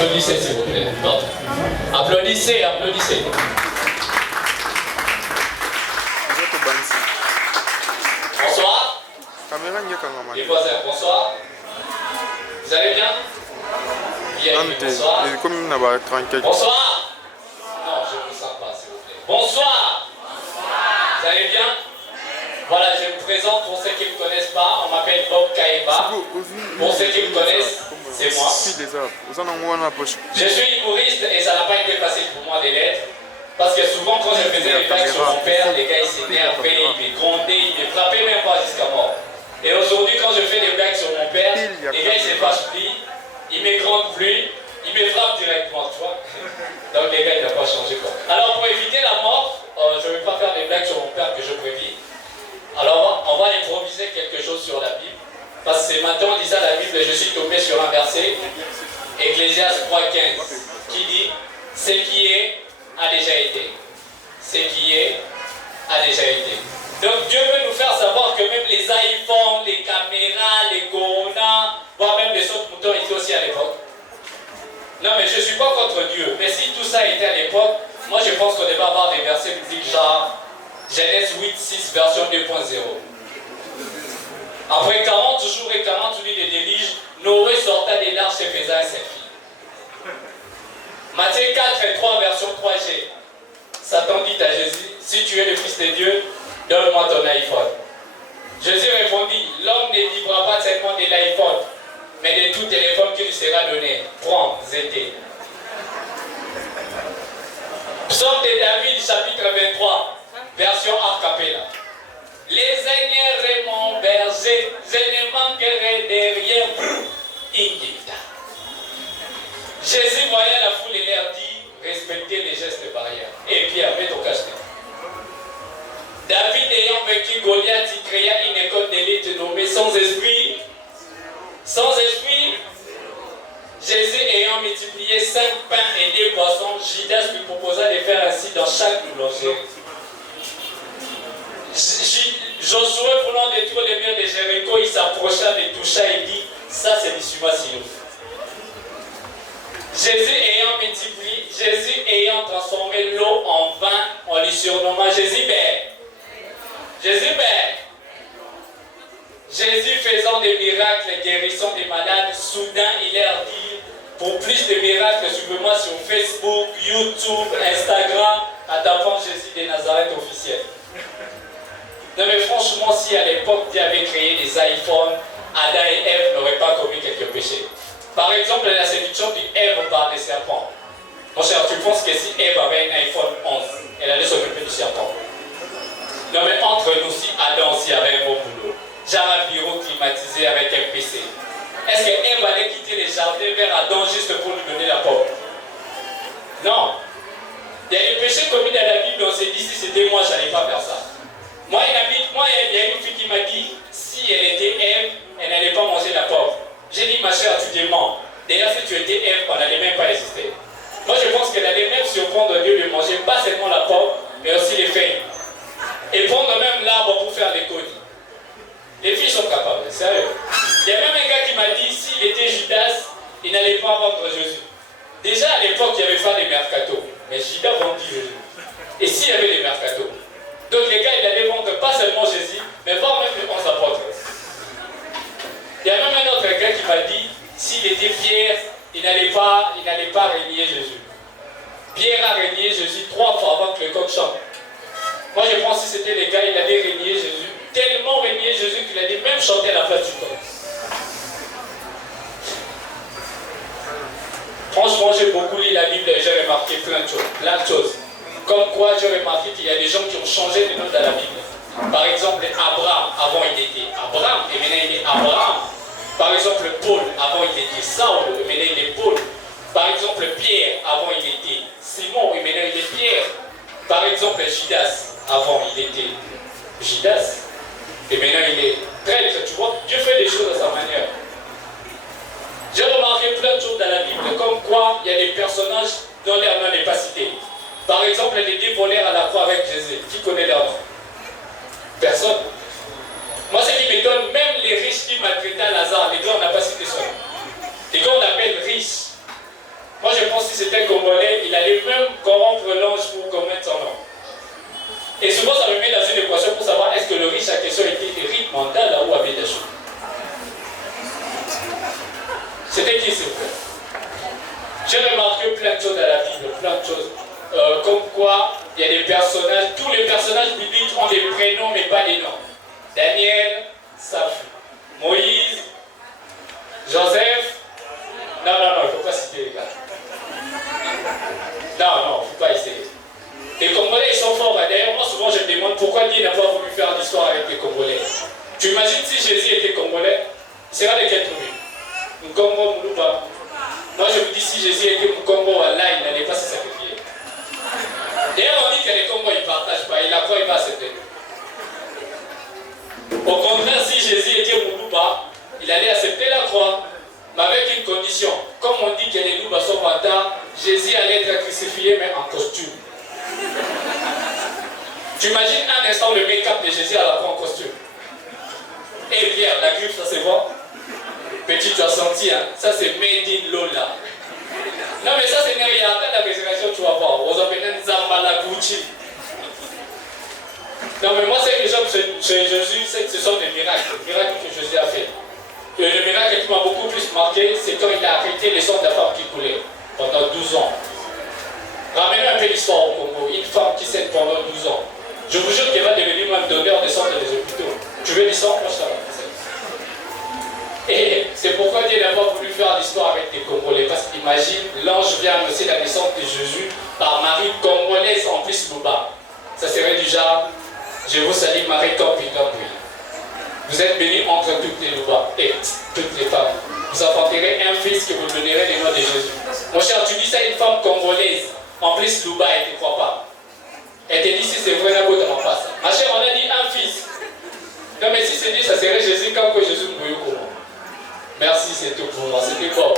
Applaudissez s'il vous plaît. Bon. Applaudissez, applaudissez. Bonsoir. Les voisins, bonsoir. Vous allez bien? Bien, bonsoir. Bonsoir. Non, je ne vous sens pas, s'il vous plaît. Bonsoir. Vous allez bien? Voilà, je me présente pour ceux qui ne me connaissent pas. On m'appelle Bob Kaeba. Pour ceux qui me connaissent, c'est moi. Je suis humoriste et ça n'a pas été facile pour moi de l'être. Parce que souvent, quand je faisais des blagues sur mon père, les gars ils s'énervaient, ils me grondaient, ils me frappaient même pas jusqu'à mort. Et aujourd'hui, quand je fais des blagues sur mon père, les gars ils se fâchent plus, ils me grondent plus, ils me frappent directement, tu vois. Donc les gars ils n'ont pas changé quoi. Alors pour éviter la mort, je ne vais pas faire des blagues sur mon père que je prévis. Alors on va improviser quelque chose sur la Bible. Parce que ce matin en lisant la Bible, je suis tombé sur un verset, Ecclésiaste 3,15, qui dit « Ce qui est a déjà été. Ce qui est a déjà été. » Donc Dieu veut nous faire savoir que même les iPhones, les caméras, les Corona, voire même les autres moutons étaient aussi à l'époque. Non mais je ne suis pas contre Dieu, mais si tout ça était à l'époque, moi je pense qu'on devait avoir des versets bibliques genre Genèse 8,6 version 2.0. Après 40 jours et 40 nuits de déluge, Noé sorta des larges et faisait un selfie. Matthieu 4 et 3 version 3G. Satan dit à Jésus, si tu es le Fils de Dieu, donne-moi ton iPhone. Jésus répondit, l'homme ne vivra pas seulement de l'iPhone, mais de tout téléphone qui lui sera donné. Prends, zété. Psaume de David, chapitre 23, version a cappella. Les seigneurs mon berger, je ne manquerai de rien. Ingita. Jésus voyait la foule et leur dit, respectez les gestes barrières. Et Pierre, mets ton cache-nez. David ayant vaincu Goliath, il créa une école d'élite nommée Sans Esprit. Sans Esprit, Jésus ayant multiplié 5 pains et 2 poissons, Judas lui proposa de faire ainsi dans chaque boulangerie. Josué voulant détruire les murs de Jéricho, il s'approcha, les toucha et dit, ça c'est du Silo. Jésus ayant transformé l'eau en vin, on lui surnomma Jésus-Bert. Jésus-Bert. Jésus faisant des miracles, guérissant des malades, soudain il leur dit, pour plus de miracles, suivez-moi sur Facebook, YouTube, Instagram, en tapant Jésus de Nazareth officiel. Non mais franchement, si à l'époque Dieu avait créé des iPhones, Adam et Ève n'auraient pas commis quelques péchés. Par exemple, la séduction d'Ève par les serpents. Mon cher, tu penses que si Ève avait un iPhone 11, elle allait s'occuper du serpent? Non mais entre nous, si Adam aussi avait un bon boulot, genre un bureau climatisé avec un PC, est-ce que Ève allait quitter les jardins vers Adam juste pour lui donner la pomme? Non. Il y a des péchés commis dans la Bible, on s'est dit si c'était moi, je n'allais pas faire ça. Moi, il y a une fille qui m'a dit, si elle était Ève, elle n'allait pas manger la pomme. J'ai dit, ma chère, tu te mens. D'ailleurs, si tu étais Ève, on n'allait même pas exister. Moi, je pense qu'elle allait même surprendre Dieu de manger pas seulement la pomme, mais aussi les feuilles. Et prendre même l'arbre pour faire des caudies. Les filles sont capables, sérieux. Il y a même un gars qui m'a dit, s'il était Judas, il n'allait pas vendre Jésus. Déjà, à l'époque, il n'y avait pas de mercato. Mais Judas vendit Jésus. Et s'il y avait des mercato? Donc les gars, il allait vendre pas seulement Jésus, mais voir même les 11 apôtres. Il y a même un autre gars qui m'a dit, s'il était Pierre, il n'allait pas régner Jésus. Pierre a régné Jésus 3 fois avant que le coq chante. Moi je pense que si c'était les gars, il allait régner Jésus, tellement régner Jésus qu'il allait même chanter à la place du coq. Franchement, j'ai beaucoup lu la Bible et j'ai remarqué plein de choses. Comme quoi, j'ai remarqué qu'il y a des gens qui ont changé de nom dans la Bible. Par exemple, Abraham, avant il était Abraham, et maintenant il est Abraham. Par exemple, Paul, avant il était Saul, et maintenant il est Paul. Par exemple, Pierre, avant il était Simon, et maintenant il est Pierre. Par exemple, Judas, avant il était Judas, et maintenant il est traître. Tu vois, Dieu fait des choses à sa manière. J'ai remarqué plein de choses dans la Bible, comme quoi il y a des personnages dont leur nom n'est pas cité. Par exemple, les 2 voleurs à la croix avec Jésus. Qui connaît leur nom? Personne. Moi, ce qui m'étonne, même les riches qui maltraitaient Lazare, les gars, on n'a pas cité son nom. Les gars, on l'appelle riche. c'était Congolais, il allait même corrompre l'ange pour commettre son nom. Et souvent, ça me met dans une équation pour savoir est-ce que le riche en question était Eric Mandala ou Abedachou. C'était qui ce frère? J'ai remarqué plein de choses dans la Bible, plein de choses. Comme quoi, il y a des personnages, tous les personnages bibliques ont des prénoms mais pas des noms. Daniel, Safi, Moïse, Joseph. Non, il ne faut pas citer les gars. Non, il ne faut pas essayer. Les Congolais, ils sont forts. D'ailleurs, moi, souvent, je me demande pourquoi Dieu n'a pas voulu faire l'histoire avec les Congolais. Tu imagines si Jésus était Congolais, il sera de quelle tribu? Mkongo, Moulouba. Moi, je vous dis, si Jésus était Mkongo, Allah, il n'allait pas se sacrifier. D'ailleurs, on dit que les Congos, ils ne partagent pas. Il a quoi, il va accepter. Au contraire, si Jésus était Moulouba, il allait accepter la croix. Mais avec une condition. Comme on dit que les Loubas sont bâtards, Jésus allait être crucifié, mais en costume. Tu imagines un instant le make-up de Jésus à la fois en costume. Et Pierre, la griffe, ça c'est bon? Petit, tu as senti, hein? Ça c'est made in Lola. Non mais ça c'est une réalité de la résurrection, tu vas voir. Vous appelez Nzambala Gucci. Non mais moi c'est que les gens chez Jésus, ce sont des miracles que Jésus a fait. Et le miracle qui m'a beaucoup plus marqué, c'est quand il a arrêté les sangs de la femme qui coulait pendant 12 ans. Ramenez un peu l'histoire au Congo, une femme qui saigne pendant 12 ans. Je vous jure qu'elle va devenir même donneur de sang dans les hôpitaux. Tu veux du sang? Moi je t'en. Et c'est pourquoi Dieu n'a pas voulu faire l'histoire avec les Congolais. Parce qu'imagine, l'ange vient annoncer la naissance de Jésus par Marie congolaise en plus Louba. Ça serait du genre, je vous salue Marie Campi. Vous êtes bénie entre toutes les Louba et toutes les femmes. Vous enfanterez un fils que vous donnerez le nom de Jésus. Mon cher, tu dis ça à une femme congolaise. En plus Louba, elle ne te croit pas. Elle te dit si c'est vrai, la côte en passe. Ma chère, on a dit un fils. Non mais si c'est dit, ça serait Jésus quand que Jésus mouille au courant. Merci, c'est tout pour moi. C'était bon.